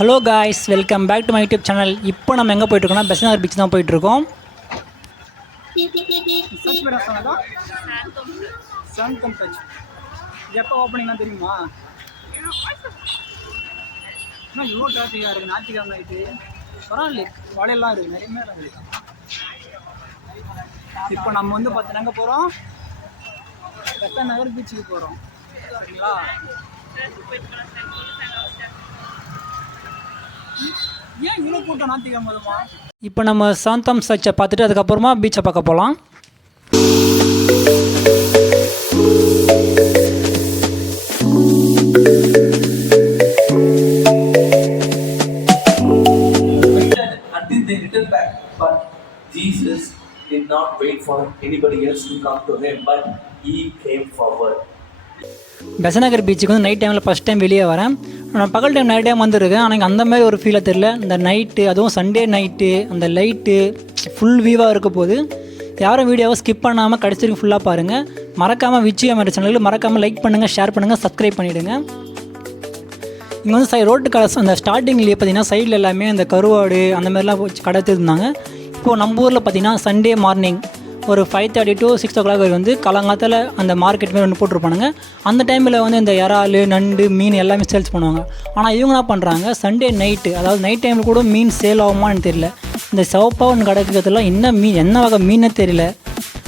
Hello guys, welcome back to my YouTube channel. இப்போ நம்ம எங்கே போயிட்டுருக்கோம்னா பெசன்ட் நகர் பீச் தான் போயிட்டுருக்கோம். எப்போ ஓப்பனிங்னா தெரியுமா? இன்னும் இவ்வளோ டிராஃபிக்காக இருக்குது. ஞாயிற்றுக்கிழமை ஆகிட்டு பரவாயில்ல, வலையெல்லாம் இருக்குது, நிறைய நேரம் இருக்குது. இப்போ நம்ம வந்து பார்த்தீங்கன்னா எங்கே போகிறோம்? பெசன்ட் நகர் பீச்சுக்கு போகிறோம். சரிங்களா? ஏன் இவ்வளோ கூட்டம் ஞாயிற்றுக்கிழமை வருமா? இப்போ நம்ம சாந்தம் சர்ச்சை பார்த்துட்டு அதுக்கப்புறமா பீச்சை பார்க்க போகலாம். Until they returned back, but Jesus did not wait for anybody else to come to him, but he came forward. Besant நகர் பீச்சுக்கு வந்து நைட் டைமில் ஃபஸ்ட் டைம் வெளியே வரேன். நான் பகல் டைம் நைட் டைம் வந்துருக்கேன். ஆனால் அந்த மாதிரி ஒரு ஃபீலாக தெரியல. இந்த நைட்டு, அதுவும் சண்டே நைட்டு, அந்த லைட்டு ஃபுல் வியூவாக இருக்க போது யாரும் வீடியோவை ஸ்கிப் பண்ணாமல் கடைசி வரைக்கும் ஃபுல்லாக பாருங்கள். மறக்காமல் விஜய் சேனலுக்கு மறக்காமல் லைக் பண்ணுங்கள், ஷேர் பண்ணுங்கள், சப்ஸ்கிரைப் பண்ணிவிடுங்க. இங்கே வந்து ரோட்டு கடை அந்த ஸ்டார்டிங்லேயே பார்த்தீங்கன்னா சைடில் எல்லாமே அந்த கருவாடு அந்த மாதிரிலாம் கடை இருந்தாங்க. இப்போது நம்ம ஊரில் பார்த்தீங்கன்னா சண்டே மார்னிங் ஒரு 5:30 to 6 o'clock வந்து காலங்காலத்தில் அந்த மார்க்கெட் மாதிரி ஒன்று போட்டிருப்பானுங்க. அந்த டைமில் வந்து இந்த இறால், நண்டு, மீன் எல்லாமே சேல்ஸ் பண்ணுவாங்க. ஆனால் இவங்க என்ன பண்ணுறாங்க, சண்டே நைட்டு, அதாவது நைட் டைமில் கூட மீன் சேல் ஆகுமான்னு தெரியல. இந்த சிவப்பாக ஒன்று கிடைக்கிறதுலாம் என்ன வகை மீனே தெரியல.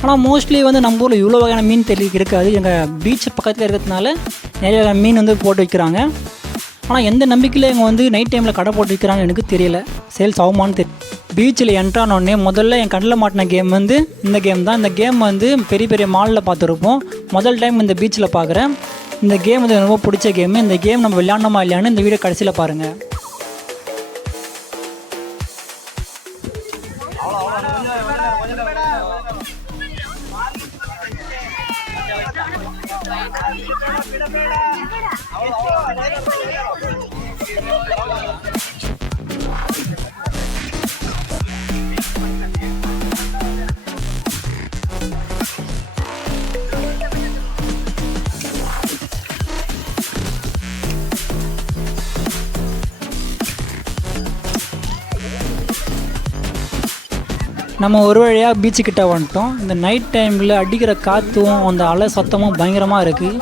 ஆனால் மோஸ்ட்லி வந்து நம்ம ஊரில் இவ்வளோ வகையான மீன் இருக்காது. எங்கள் பீச் பக்கத்தில் இருக்கிறதுனால நிறைய வகை மீன் வந்து போட்டு வைக்கிறாங்க. ஆனால் எந்த நம்பிக்கையில் இவங்க வந்து நைட் டைமில் கடை போட்டு வைக்கிறாங்கன்னு எனக்கு தெரியல. சேல்ஸ் ஆகுமான்னு தெரியல. பீச்சில் என்ட்ரானோடனே முதல்ல என் கண்ணில் மாட்டின கேம் வந்து இந்த கேம் தான். இந்த கேம் வந்து பெரிய பெரிய மாலில் பார்த்துருப்போம். முதல் டைம் இந்த பீச்சில் பார்க்குறேன். இந்த கேம் வந்து ரொம்ப பிடிச்ச கேமு. இந்த கேம் நம்ம விளையாடணுமா இல்லையான்னு இந்த வீடியோ கடைசியில் பாருங்கள். நம்ம ஒரு வழியாக பீச்சுக்கிட்ட வந்துட்டோம். இந்த நைட் டைமில் அடிக்கிற காற்றும் அந்த அலை சத்தமும் பயங்கரமாக இருக்குது.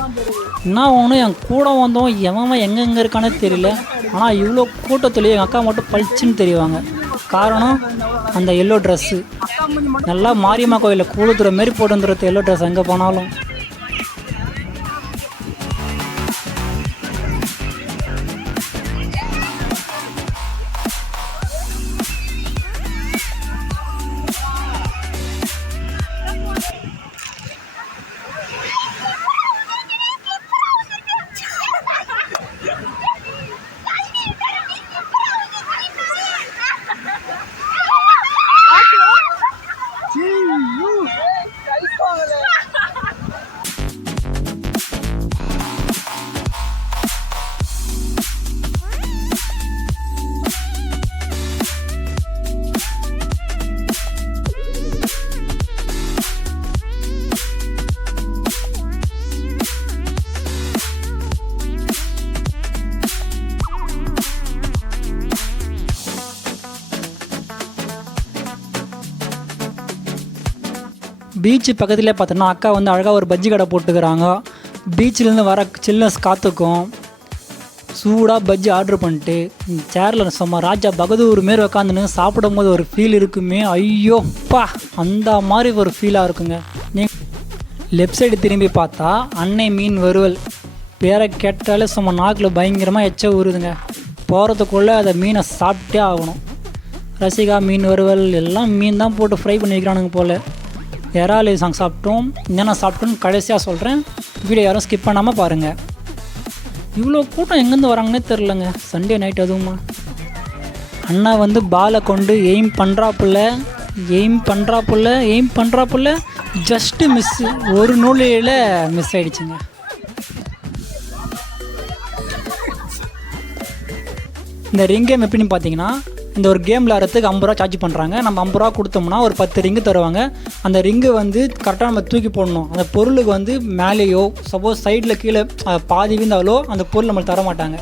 என்ன ஒன்று என் கூட வந்தோம் எவன் எங்கெங்கே இருக்கானே தெரியல. ஆனால் இவ்வளோ கூட்டத்துலேயே எங்கள் அக்கா மட்டும் பளிச்சுன்னு தெரியுவாங்க. காரணம் அந்த எல்லோ ட்ரெஸ்ஸு. நல்லா மாரியம்மா கோயிலில் கூழுத்துற மாரி போட்டு வந்துடுறது எல்லோ ட்ரெஸ் எங்கே போனாலும். பீச்சு பக்கத்துலேயே பார்த்தோன்னா அக்கா வந்து அழகாக ஒரு பஜ்ஜி கடை போட்டுக்கிறாங்க. பீச்சிலேருந்து வர சில்னஸ் காற்றுக்கும் சூடாக பஜ்ஜி ஆர்டர் பண்ணிட்டு சேரில் சும்மா ராஜா பகதூர் மாரி உட்காந்துன்னு சாப்பிடும் போது ஒரு ஃபீல் இருக்குமே. ஐயோப்பா, அந்த மாதிரி ஒரு ஃபீலாக இருக்குங்க. லெஃப்ட் சைடு திரும்பி பார்த்தா அன்னை மீன் வறுவல் பேரை கேட்டாலே சும்மா நாக்கில் பயங்கரமாக எச்ச ஊறுதுங்க. போகிறதுக்குள்ளே அதை மீனை சாப்பிட்டே ஆகணும். ரசிகா மீன் வறுவல் எல்லாம் மீன் தான் போட்டு ஃப்ரை பண்ணி வைக்கிறானுங்க போல். இறால் சாப்பிட்டோம், என்னென்ன சாப்பிட்டோன்னு கடைசியாக சொல்கிறேன். வீடியோ யாரும் ஸ்கிப் பண்ணாமல் பாருங்கள். இவ்வளோ கூட்டம் எங்கேருந்து வராங்கன்னே தெரிலங்க சண்டே நைட். அதுவுமா அண்ணா வந்து பாலை கொண்டு எய்ம் பண்ணுறாப்புல ஜஸ்ட்டு மிஸ்ஸு, ஒரு நூலையில் மிஸ் ஆகிடுச்சுங்க. இந்த ரிங் கேம் எப்படின்னு பார்த்தீங்கன்னா, இந்த ஒரு கேம் விளையாடுறதுக்கு 50 ரூபா சார்ஜ் பண்ணுறாங்க. நம்ம 50 ரூபா கொடுத்தோம்னா ஒரு 10 ரிங்கு தருவாங்க. அந்த ரிங்கு வந்து கரெக்டாக நம்ம தூக்கி போடணும். அந்த பொருளுக்கு வந்து மேலேயோ சப்போஸ் சைடில் கீழே பாதி விழுந்தாலோ அந்த பொருள் நம்மளுக்கு தர மாட்டாங்க.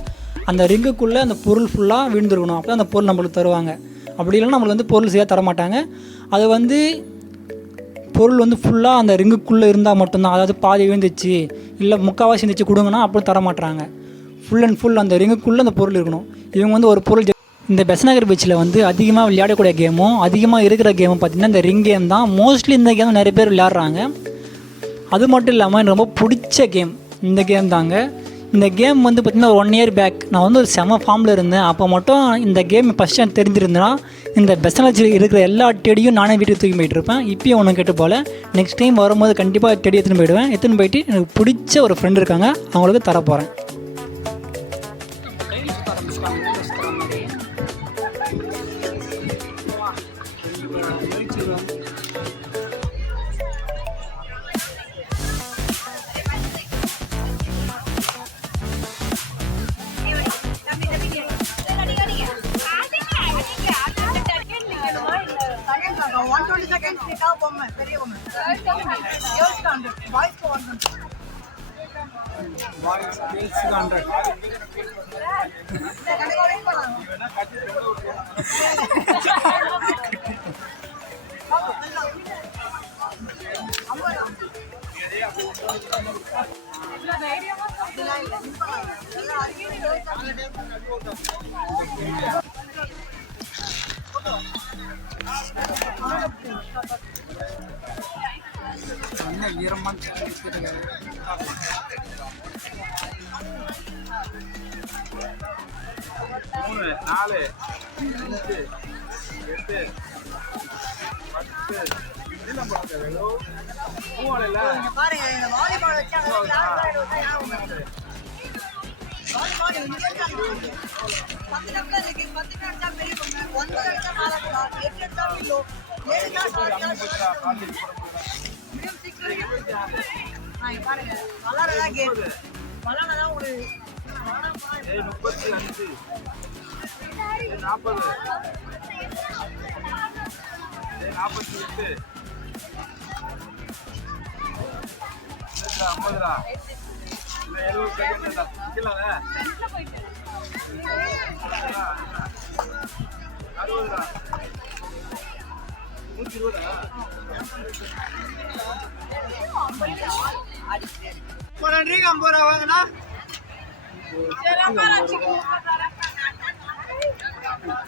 அந்த ரிங்குக்குள்ளே அந்த பொருள் ஃபுல்லாக விழுந்துருக்கணும். அப்போ அந்த பொருள் நம்மளுக்கு தருவாங்க. அப்படி இல்லைன்னா நம்மளுக்கு வந்து பொருள் சரியாக தரமாட்டாங்க. அது வந்து பொருள் வந்து ஃபுல்லாக அந்த ரிங்குக்குள்ளே இருந்தால் மட்டும்தான், அதாவது பாதி விழுந்துச்சு இல்லை முக்கால்வாசி இருந்துச்சு கொடுங்கன்னா அப்படி தரமாட்டுறாங்க. ஃபுல் அண்ட் ஃபுல் அந்த ரிங்குக்குள்ளே அந்த பொருள் இருக்கணும். இவங்க வந்து ஒரு பொருள் இந்த பெசன்ட் நகர் பீச்சில் வந்து அதிகமாக விளையாடக்கூடிய கேமும் அதிகமாக இருக்கிற கேமும் பார்த்திங்கன்னா இந்த ரிங் கேம் தான். மோஸ்ட்லி இந்த கேம் நிறைய பேர் விளையாடுறாங்க. அது மட்டும் இல்லாமல் எனக்கு ரொம்ப பிடிச்ச கேம் இந்த கேம் தாங்க. இந்த கேம் வந்து பார்த்திங்கன்னா ஒரு 1 year பேக் நான் வந்து ஒரு செம ஃபார்மில் இருந்தேன். அப்போ மட்டும் இந்த கேம் ஃபஸ்ட்டு எனக்கு தெரிஞ்சிருந்தேன்னா இந்த பெசன்ட் இருக்கிற எல்லா டெடியும் நானே வீட்டுக்கு தூக்கி போயிட்டு இருப்பேன். இப்போயும் ஒன்று கேட்டு போல் நெக்ஸ்ட் டைம் வரும்போது கண்டிப்பாக டெடி எடுத்துன்னு போயிடுவேன். எடுத்துன்னு போயிட்டு எனக்கு பிடிச்ச ஒரு ஃப்ரெண்டு இருக்காங்க, அவங்களுக்கு தரப்போகிறேன்.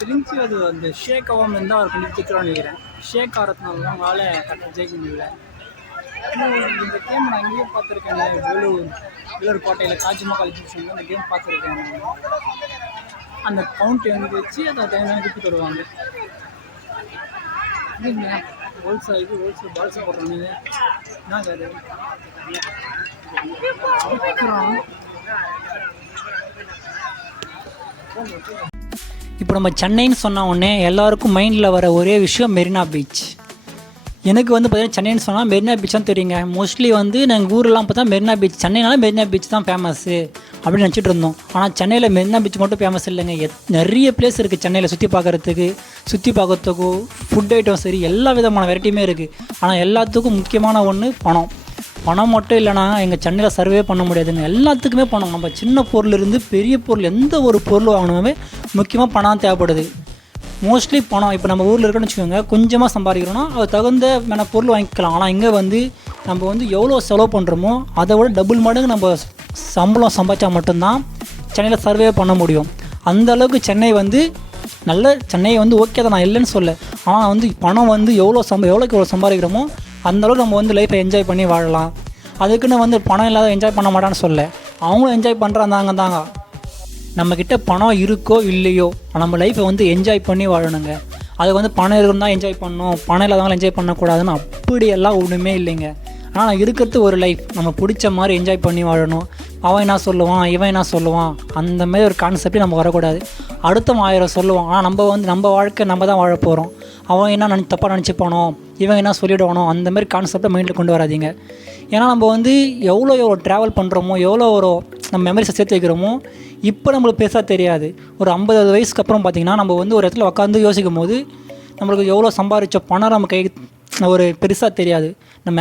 திரும்பி அது அந்த ஷேக் ஆகாமல் இருந்தால் அவர் கொஞ்சம் திக்கிறோன்னு நினைக்கிறேன். ஷேக் ஆகிறதுனால தான் வாழை கரெக்டாக ஜெயிக்க முடியல. இந்த கேம் நான் எங்கேயும் பார்த்துருக்கேன். வேலூர் கோட்டையில் தாஜ்மஹால் எக்ஸிபிஷனில் இந்த கேம் பார்த்துருக்கேன். அந்த கவுண்ட் வந்து வச்சு அதை டைம் கொடுத்து தருவாங்க. ஹோல்ஸ் ஆகி ஹோல்ஸ் பால்ஸ் போடுறாங்க. என்ன வேறு இப்போ நம்ம சென்னைன்னு சொன்ன உடனே எல்லாருக்கும் மைண்டில் வர ஒரே விஷயம் மெரினா பீச். எனக்கு வந்து பார்த்தீங்கன்னா சென்னைன்னு சொன்னால் மெரினா பீச் தான் தெரியுங்க. மோஸ்ட்லி வந்து நாங்கள் ஊரெலாம் பார்த்தா மெரினா பீச், சென்னைனால மெரினா பீச் தான் ஃபேமஸ்ஸு அப்படின்னு நினச்சிட்டு இருந்தோம். ஆனால் சென்னையில் மெரினா பீச் மட்டும் ஃபேமஸ் இல்லைங்க. நிறைய பிளேஸ் இருக்குது சென்னையில் சுற்றி பார்க்குறதுக்கும் ஃபுட் ஐட்டம் சரி எல்லா விதமான வெரைட்டியுமே இருக்குது. ஆனால் எல்லாத்துக்கும் முக்கியமான ஒன்று பணம் மட்டும் இல்லைனா எங்கள் சென்னையில் சர்வே பண்ண முடியாதுங்க. எல்லாத்துக்குமே பணம். நம்ம சின்ன பொருளிலிருந்து பெரிய பொருள் எந்த ஒரு பொருள் வாங்கணுமே முக்கியமாக பணம் தேவைப்படுது. மோஸ்ட்லி பணம் இப்போ நம்ம ஊரில் இருக்குன்னு வச்சுக்கோங்க, கொஞ்சமாக சம்பாதிக்கிறோன்னா அது தகுந்த பொருள் வாங்கிக்கலாம். ஆனால் இங்கே வந்து நம்ம வந்து எவ்வளோ செலவு பண்ணுறோமோ அதை விட டபுள் மடங்கு நம்ம சம்பளம் சம்பாதிச்சா மட்டும்தான் சென்னையில் சர்வே பண்ண முடியும். அந்தளவுக்கு சென்னை வந்து சென்னையை வந்து ஓகே தான், நான் இல்லைன்னு சொல்ல. ஆனால் வந்து பணம் வந்து எவ்வளோக்கு எவ்வளோ சம்பாதிக்கிறோமோ அந்தளவுக்கு நம்ம வந்து லைஃப்பை என்ஜாய் பண்ணி வாழலாம். அதுக்குன்னு வந்து பணம் இல்லாத என்ஜாய் பண்ண மாட்டான்னு சொல்ல, அவங்களும் என்ஜாய் பண்ணுறாங்க. நம்மக்கிட்ட பணம் இருக்கோ இல்லையோ நம்ம லைஃப்பை வந்து என்ஜாய் பண்ணி வாழணுங்க. அது வந்து பணம் இருந்தால் என்ஜாய் பண்ணணும், பணம் இல்லாதவங்களும் என்ஜாய் பண்ணக்கூடாதுன்னு அப்படியெல்லாம் ஒன்றுமே இல்லைங்க. ஆனால் இருக்கிறது ஒரு லைஃப், நம்ம பிடிச்ச மாதிரி என்ஜாய் பண்ணி வாழணும். அவன் என்ன சொல்லுவான், இவன் என்ன சொல்லுவான், அந்த மாதிரி ஒரு கான்செப்டே நம்ம வரக்கூடாது. அடுத்தவன் 1000 சொல்லுவான், ஆனால் நம்ம வாழ்க்கை நம்ம தான் வாழ போகிறோம். அவன் என்ன தப்பாக நினச்சிப்பானோ, இவன் என்ன சொல்லிவிடுவானோ, அந்த மாதிரி கான்செப்டை மைண்டில் கொண்டு வராதிங்க. ஏன்னா நம்ம வந்து எவ்வளோ ட்ராவல் பண்ணுறோமோ, எவ்வளோ நம்ம மெமரிஸை சேர்த்து வைக்கிறோமோ இப்போ நம்மளுக்கு பெருசாக தெரியாது. ஒரு 50 வயசுக்கு அப்புறம் பார்த்திங்கன்னா நம்ம வந்து ஒரு இடத்துல உட்காந்து யோசிக்கும் போது நம்மளுக்கு எவ்வளோ சம்பாதிச்ச பணம் நம்ம கை ஒரு பெருசாக தெரியாது. நம்ம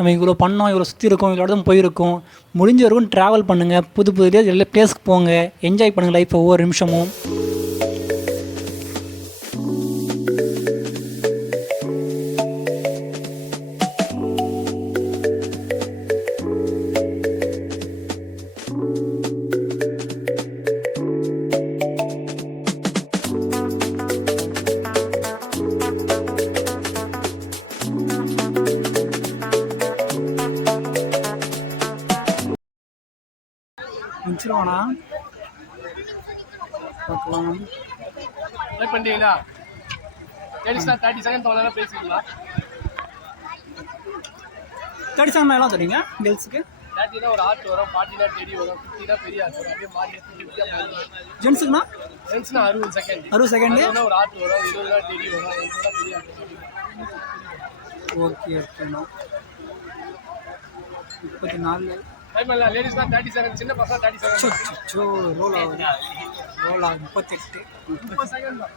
நம்ம இவ்வளோ பண்ணோம், இவ்வளோ சுற்றி இருக்கோம், இவ்வளோ தான் போயிருக்கோம். முடிஞ்ச வரைக்கும் ட்ராவல் பண்ணுங்கள், புது புது எல்லா பிளேஸ்க்கு போங்க, என்ஜாய் பண்ணுங்கள் லைஃப்பை ஒவ்வொரு நிமிஷமும். முடிச்சிருவானா பார்க்கலாம். ட்ரை பண்ணிட்டீங்களா? லேடிஸ்னா 30 செகண்ட் தோணலாம் பேசிக்கலாம். 30 செகண்ட் எல்லாம் தரீங்க கேர்ள்ஸுக்கு? 30னா ஒரு ஆர்ட் வரும், 40னா டெடி வரும், 50னா பெரிய ஆர்ட் வரும். அப்படியே மாறி 50 மாறி. ஜென்ஸுக்குண்ணா? ஜென்ஸ்னா 60 செகண்ட். 60 செகண்டு ஒரு ஆர்ட் வரும், 20னா டெடி வரும், 80னா பெரிய ஆர்ட் வரும். ஓகே ஓகேண்ணா. 34 ட்ரை பண்ணலாம். லேடிஸ்னா 30 செகண்ட், சின்ன பசங்க 30 செகண்ட். ரோல் ஆகுது 38 30 செகண்ட் தான்.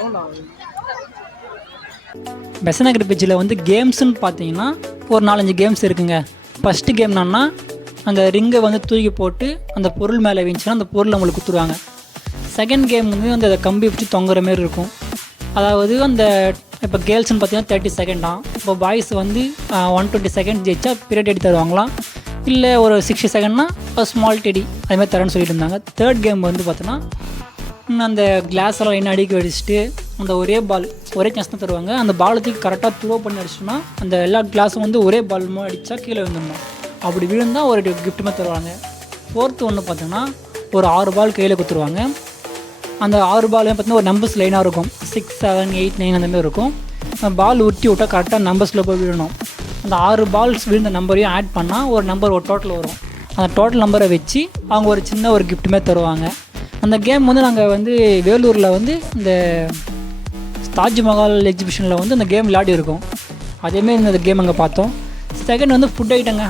ரோல் ஆகுது. பெசநகர் பீச்சில் வந்து கேம்ஸுன்னு பார்த்தீங்கன்னா ஒரு 4-5 கேம்ஸ் இருக்குங்க. ஃபஸ்ட்டு கேம் என்னன்னா, அந்த ரிங்கை வந்து தூக்கி போட்டு அந்த பொருள் மேலே வீந்துச்சுன்னா அந்த பொருள் நம்மளுக்கு கொடுத்துருவாங்க. செகண்ட் கேம் வந்து அந்த கம்பி வச்சு தொங்குற மாரி இருக்கும். அதாவது அந்த இப்போ கேர்ள்ஸ்னு பார்த்தீங்கன்னா 30 செகண்ட் தான். இப்போ பாய்ஸ் வந்து 120 செகண்ட் ஜெயிச்சா பீரியட் எடுத்து தருவாங்களாம். இல்லை ஒரு 60 செகண்ட்னா ஸ்மால் டெடி அதுமாதிரி தரேன்னு சொல்லிட்டு இருந்தாங்க. தேர்ட் கேம் வந்து பார்த்தோன்னா அந்த கிளாஸ் எல்லாம் என்ன அடிக்க அடிச்சுட்டு அந்த ஒரே சான்ஸ் தான் தருவாங்க. அந்த பாலத்துக்கு கரெக்டாக த்ரோ பண்ணி அடிச்சிட்டோம்னா அந்த எல்லா கிளாஸும் வந்து ஒரே பால் அடித்தா கீழே விழுந்துடணும். அப்படி விழுந்தால் ஒரு கிஃப்ட்டுமே தருவாங்க. ஃபோர்த்து ஒன்று பார்த்தோன்னா ஒரு 6 பால் கையில் கொடுத்துருவாங்க. அந்த 6 பால் பார்த்தீங்கன்னா ஒரு நம்பர்ஸ் லைனாக இருக்கும், 6, 7, 8, 9 அந்தமாதிரி இருக்கும். பால் உருட்டி விட்டால் கரெக்டாக நம்பர்ஸில் போய் விழணும். அந்த 6 பால்ஸ் விழுந்த நம்பரையும் ஆட் பண்ணால் ஒரு நம்பர் ஒரு டோட்டல் வரும். அந்த டோட்டல் நம்பரை வச்சு அவங்க ஒரு சின்ன ஒரு கிஃப்ட்டுமே தருவாங்க. அந்த கேம் வந்து நாங்கள் வந்து வேலூரில் வந்து இந்த தாஜ்மஹால் எக்ஸிபிஷனில் வந்து அந்த கேம் விளையாடி இருக்கோம். அதேமாரி இந்த கேம் அங்கே பார்த்தோம். செகண்ட் வந்து ஃபுட் ஐட்டங்க,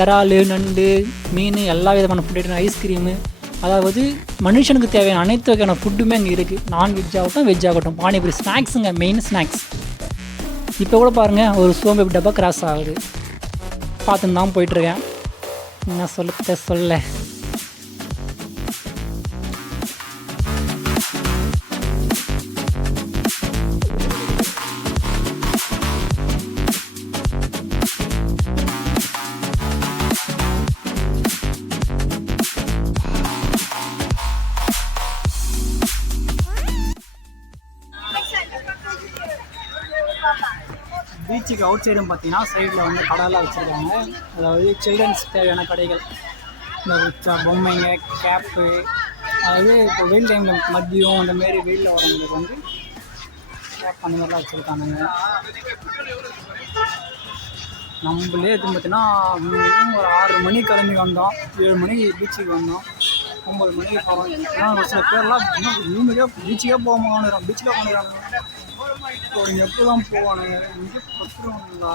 இறால், நண்டு, மீன், எல்லா விதமான ஃபுட் ஐட்டம், ஐஸ்கிரீமு, அதாவது மனுஷனுக்கு தேவையான அனைத்து வகையான ஃபுட்டுமே அங்கே இருக்குது. நான்வெஜ் ஆகட்டும் வெஜ் ஆகட்டும். பானிபூரி ஸ்நாக்ஸுங்க, மெயின் ஸ்நாக்ஸ். இப்போ கூட பாருங்கள் ஒரு சோம்பு டப்பா கிராஸ் ஆகுது, பார்த்துன்னு தான் போயிட்டுருக்கேன். என்ன சொல்ல பீச்சுக்கு அவுட் சைடும் பார்த்தீங்கன்னா சைடில் வந்து கடையெல்லாம் வச்சுருக்காங்க. அதாவது சில்ட்ரன்ஸ்க்கு தேவையான கடைகள், இந்த பொம்மைங்க, கேப்பு, அதாவது இப்போ வெயில் டைமில் மதியம் அந்தமாரி வெயிலில் வரவங்களுக்கு வந்து கேப் அந்த மாதிரிலாம் வச்சுருக்கானுங்க. நம்மளே இது பார்த்தீங்கன்னா ஒரு 6 மணிக்கு கிளம்பி வந்தோம், 7 மணிக்கு பீச்சுக்கு வந்தோம், 9 மணிக்கு போகிறோம். ஏன்னா ஒரு சில பேர்லாம் இன்னும் ரூமுக்கே பீச்சுக்கே போகமானுறோம், பீச்சுக்கே போனுறாங்க. இப்போ எப்போ தான் போவானுங்க, இங்கே பத்துருவாங்களா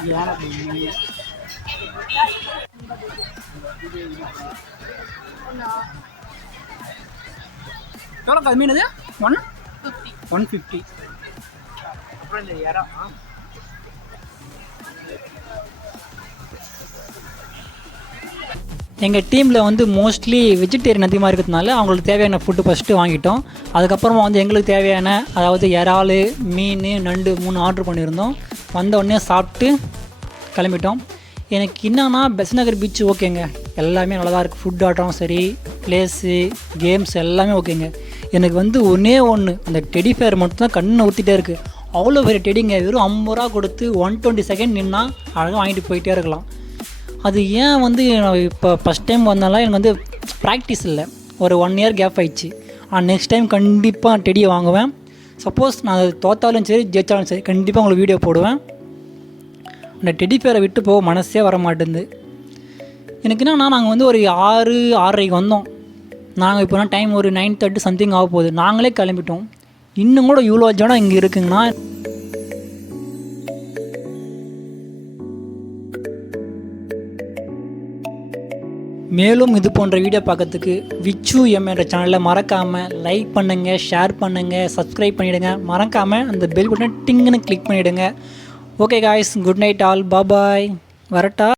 ஏன்னா எவ்வளோ மீன் அது? 150. அப்புறம் இந்த இறா எங்கள் டீமில் வந்து மோஸ்ட்லி வெஜிடேரியன் அதிகமாக இருக்கிறதுனால அவங்களுக்கு தேவையான ஃபுட்டு ஃபஸ்ட்டு வாங்கிட்டோம். அதுக்கப்புறமா வந்து எங்களுக்கு தேவையான அதாவது இறால், மீன், நண்டு 3 ஆர்டர் பண்ணியிருந்தோம். வந்த உடனே சாப்பிட்டு கிளம்பிட்டோம். எனக்கு என்னன்னா பெசநகர் பீச் ஓகேங்க, எல்லாமே நல்லா தான் இருக்குது. ஃபுட் ஆட்டம் சரி, பிளேஸு, கேம்ஸ் எல்லாமே ஓகேங்க. எனக்கு வந்து ஒன்றே அந்த டெடி ஃபேர் மட்டும் தான் கண்ணை ஊற்றிட்டே இருக்குது. அவ்வளோ பெரிய டெடிங்க, வெறும் 50 ரூபா கொடுத்து 120 செகண்ட் நின்னா அழகாக வாங்கிட்டு போயிட்டே இருக்கலாம். அது ஏன் வந்து இப்போ ஃபஸ்ட் டைம் வந்தாலும் எனக்கு வந்து ப்ராக்டிஸ் இல்லை, ஒரு 1 இயர் கேப் ஆயிடுச்சு. நெக்ஸ்ட் டைம் கண்டிப்பாக டெடியை வாங்குவேன். சப்போஸ் நான் அது தோத்தாலும் சரி ஜெயித்தாலும் சரி கண்டிப்பாக உங்களுக்கு வீடியோ போடுவேன். அந்த டெடி ஃபேரை விட்டு போக மனசே வர மாட்டேங்குது எனக்கு. என்னன்னா நாங்கள் வந்து ஒரு 6, 6:30 வந்தோம். நாங்கள் இப்போனா டைம் ஒரு 9:30 சம்திங் ஆக போகுது. நாங்களே கிளம்பிட்டோம். இன்னும் கூட இவ்வளோ ஜனம் இங்கே இருக்குங்கன்னா மேலும் இது போன்ற வீடியோ பார்க்கறதுக்கு விச்சு என்ற சேனலை மறக்காமல் லைக் பண்ணுங்கள், ஷேர் பண்ணுங்கள், சப்ஸ்கிரைப் பண்ணிவிடுங்க. மறக்காமல் அந்த பெல் பட்டன் டிங்குன்னு கிளிக் பண்ணிவிடுங்க. Okay guys, good night all, bye, வரட்டா.